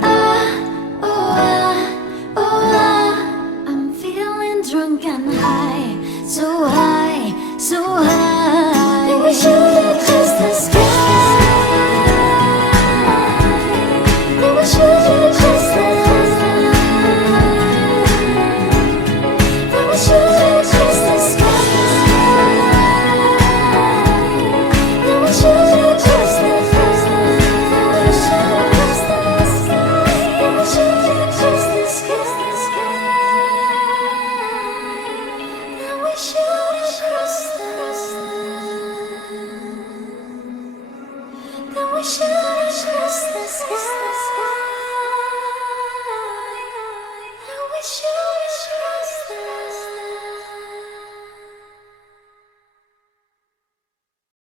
Ah, oh, ah, oh, ah. I'm feeling drunk and high, so high, so high. And we should touch the sky. And we should touch the sky. And we should touch the sky. And we should touch the we should cross the sky. We should.